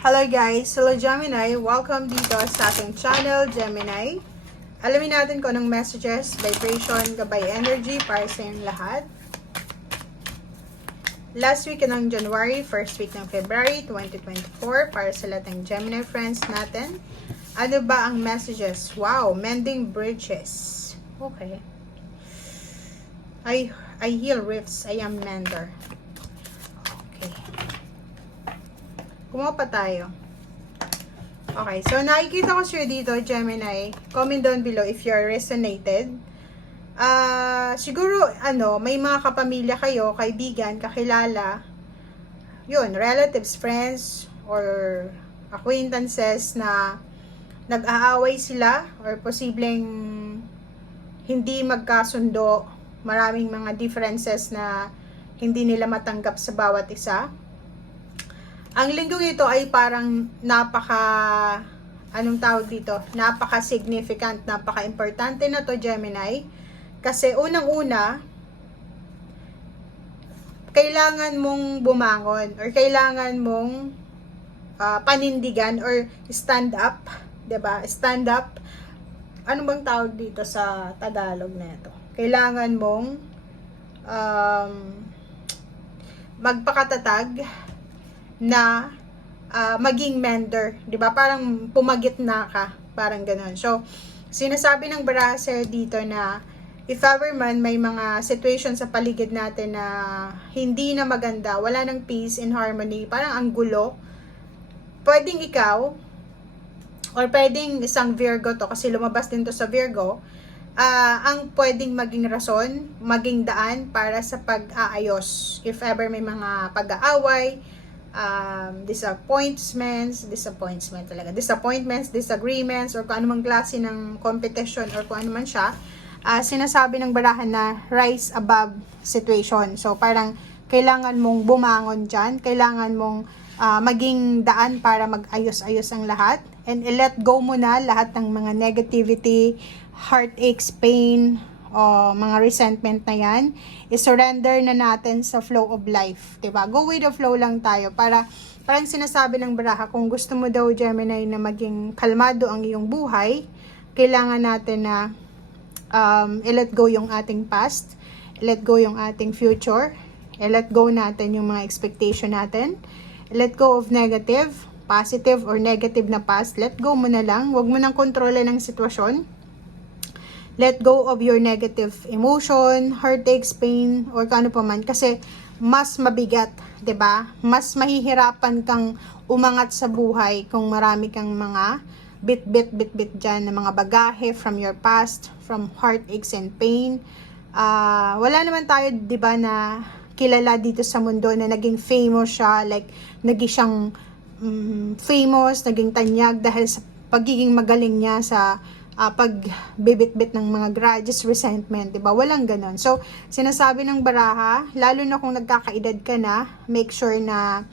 Hello guys! Hello Gemini! Welcome dito sa ating channel, Gemini. Alamin natin kung anong messages, vibration, gabay energy para sa inyong lahat. Last week ng January, first week ng February 2024 para sa lahat ng Gemini friends natin. Ano ba ang messages? Wow! Mending bridges. Okay. I heal rifts. I am mender. Okay. Kumuha pa tayo. Okay, so nakikita ko sure dito, Gemini. Comment down below if you're resonated. Siguro, may mga kapamilya kayo, kaibigan, kakilala, yun, relatives, friends, or acquaintances na nag-aaway sila or posibleng hindi magkasundo, maraming mga differences na hindi nila matanggap sa bawat isa. Ang linggong ito ay parang napaka-significant, napaka-importante na to, Gemini. Kasi unang-una, kailangan mong bumangon or kailangan mong panindigan or stand up, 'di ba? Stand up. Ano bang tawag dito sa Tagalog na ito? Kailangan mong magpakatatag na maging mender, 'di ba? Parang pumagitna ka, parang ganoon. So, sinasabi ng Baraser dito na if ever man may mga situation sa paligid natin na hindi na maganda, wala nang peace and harmony, parang ang gulo, pwedeng ikaw or pwedeng isang Virgo to kasi lumabas din to sa Virgo, ang pwedeng maging rason, maging daan para sa pag-aayos. If ever may mga pag-aaway, disappointments, disagreements, or kung anumang klase ng competition or kung anuman siya, sinasabi ng barahan na rise above situation. So, parang kailangan mong bumangon dyan, kailangan mong maging daan para mag-ayos-ayos ang lahat, and i-let go mo na lahat ng mga negativity, heartaches, pain, o mga resentment na yan, i-surrender na natin sa flow of life, diba? Go with the flow lang tayo, parang sinasabi ng baraha, kung gusto mo daw, Gemini, na maging kalmado ang iyong buhay, kailangan natin na i-let go yung ating past, i-let go yung ating future, i-let go natin yung mga expectation natin, i-let go of negative, positive or negative na past, let go mo na lang, wag mo nang kontrolin ng sitwasyon. Let go of your negative emotion, heartaches, pain, or kano pa man. Kasi mas mabigat, 'di ba? Mas mahihirapan kang umangat sa buhay kung marami kang mga bit dyan na mga bagahe from your past, from heartaches and pain. Wala naman tayo, 'di ba, na kilala dito sa mundo na naging famous siya, like naging siyang famous, naging tanyag dahil sa pagiging magaling niya sa pagbibit-bit ng mga grudges, resentment, 'di ba? Walang ganoon. So, sinasabi ng baraha, lalo na kung nagkakaedad ka na, make sure na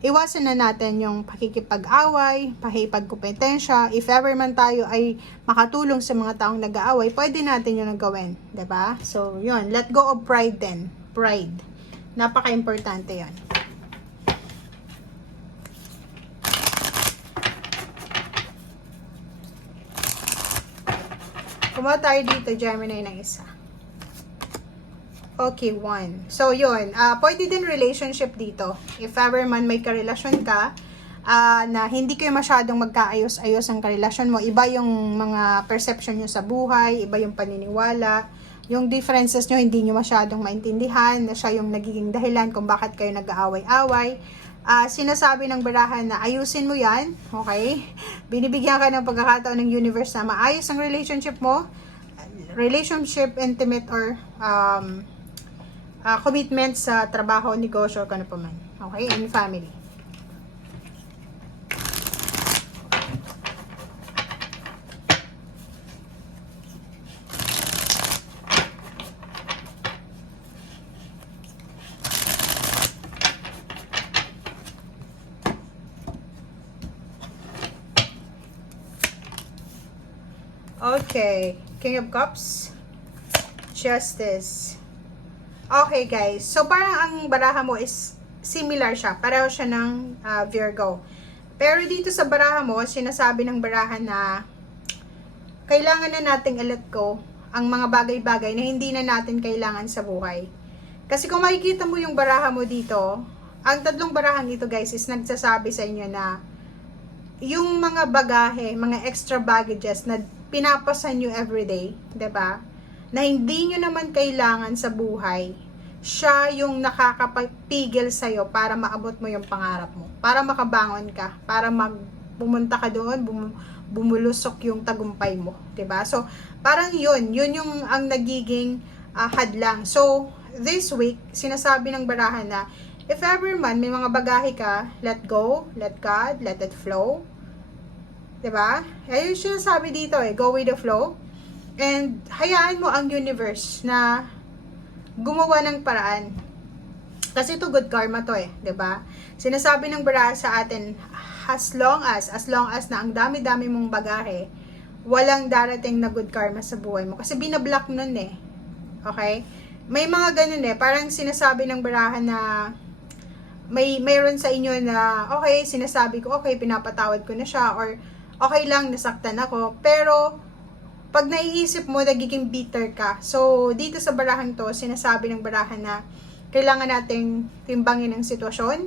iwasan na natin yung pakikipag-away, pakikipagkompetensya. If ever man tayo ay makatulong sa mga taong nag-aaway, pwede natin yung gawin, 'di ba? So, yun, let go of pride then. Pride. Napaka-importante 'yan. Kumuha tayo dito, Gemini, ng isa. Okay, 1. So, yun. Pwede din relationship dito. If ever man may karelasyon ka, na hindi kayo masyadong magkaayos-ayos ang karelasyon mo, iba yung mga perception nyo sa buhay, iba yung paniniwala, yung differences nyo hindi nyo masyadong maintindihan, na siya yung nagiging dahilan kung bakit kayo nag-aaway-away. Sinasabi ng barahan na ayusin mo yan, okay? Binibigyan ka ng pagkakataon ng universe na maayos ang relationship mo, relationship, intimate, or commitment sa trabaho, negosyo, kano pa man, okay? And family. Okay, King of Cups, Justice. Okay guys, so parang ang baraha mo is similar siya, pareho siya ng Virgo. Pero dito sa baraha mo, sinasabi ng baraha na kailangan na nating i-let go ang mga bagay-bagay na hindi na natin kailangan sa buhay. Kasi kung makikita mo yung baraha mo dito, ang tatlong barahang ito guys is nagsasabi sa inyo na yung mga bagahe, mga extra baggages na pinapasan nyo everyday, 'di ba? Na hindi nyo naman kailangan sa buhay, siya yung nakakapigil sa'yo para maabot mo yung pangarap mo. Para makabangon ka, para pumunta ka doon, bumulusok yung tagumpay mo, 'di ba? So, parang yun yung ang nagiging hadlang. So, this week, sinasabi ng barahan na if ever man may mga bagahe ka, let go, let God, let it flow. 'Di ba? Ayun siya sabi dito go with the flow. And hayaan mo ang universe na gumawa ng paraan. Kasi ito good karma to 'di ba? Sinasabi ng baraha sa atin, as long as na ang dami-dami mong bagahe, walang darating na good karma sa buhay mo. Kasi binablock nun Okay? May mga ganun parang sinasabi ng baraha na mayroon sa inyo na okay, sinasabi ko okay, pinapatawad ko na siya, or okay lang, nasaktan ako, pero pag naiisip mo, nagiging bitter ka. So, dito sa barahan to, sinasabi ng barahan na kailangan nating timbangin ang sitwasyon.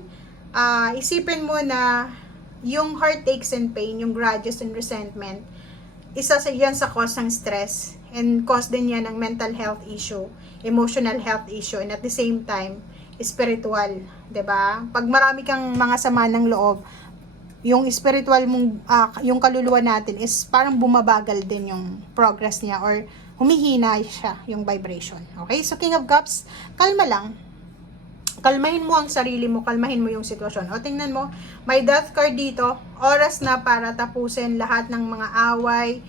Isipin mo na yung heartaches and pain, yung grudges and resentment, isa sa yan sa cause ng stress, and cause din yan ng mental health issue, emotional health issue, and at the same time, spiritual, 'di ba? Pag marami kang mga sama ng loob, yung spiritual mong yung kaluluwa natin is parang bumabagal din yung progress niya, or humihina siya yung vibration. Okay? So King of Cups, kalma lang. Kalmahin mo ang sarili mo, kalmahin mo yung sitwasyon. O tingnan mo, may Death card dito. Oras na para tapusin lahat ng mga away,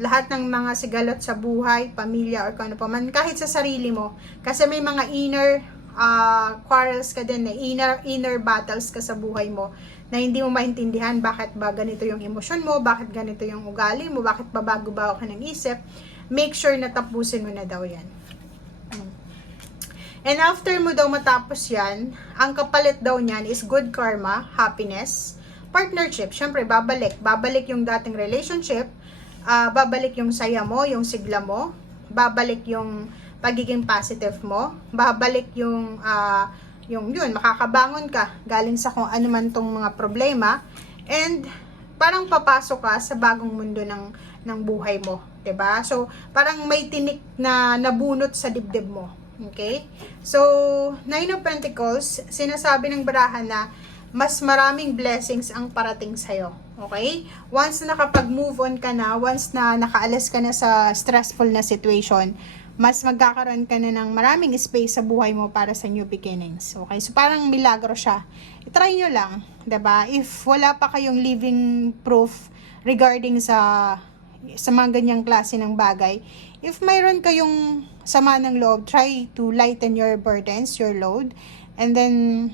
lahat ng mga sigalot sa buhay, pamilya, or kung ano pa man, kahit sa sarili mo. Kasi may mga inner quarrels ka din, inner battles ka sa buhay mo na hindi mo maintindihan bakit ba ganito yung emosyon mo, bakit ganito yung ugali mo, bakit ba bago-bago ka ng isip. Make sure na tapusin mo na daw yan. And after mo daw matapos yan, ang kapalit daw niyan is good karma, happiness, partnership. Syempre, babalik yung dating relationship, babalik yung saya mo, yung sigla mo, babalik yung pagiging positive mo, babalik yung yun, makakabangon ka galing sa kung ano man tong mga problema, and parang papasok ka sa bagong mundo ng buhay mo, 'di ba? So, parang may tinik na nabunot sa dibdib mo. Okay? So, Nine of Pentacles, sinasabi ng barahan na mas maraming blessings ang parating sa'yo. Okay? Once na nakapag-move on ka na, once na nakaalis ka na sa stressful na situation, mas magkakaroon ka na ng maraming space sa buhay mo para sa new beginnings. Okay? So, parang milagro siya. I-try nyo lang. 'Di ba? If wala pa kayong living proof regarding sa mga ganyang klase ng bagay, if mayroon kayong sama ng loob, try to lighten your burdens, your load, and then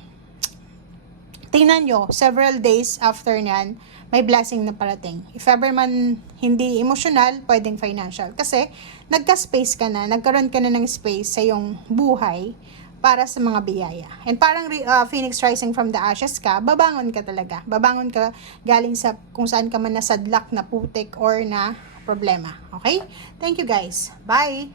tingnan nyo, several days after nyan, may blessing na parating. If ever man hindi emotional, pwedeng financial. Kasi, nagka-space ka na, nagkaroon ka na ng space sa iyong buhay para sa mga biyaya. And parang phoenix rising from the ashes ka, babangon ka talaga. Babangon ka galing sa kung saan ka man nasadlak na putik or na problema. Okay? Thank you guys. Bye!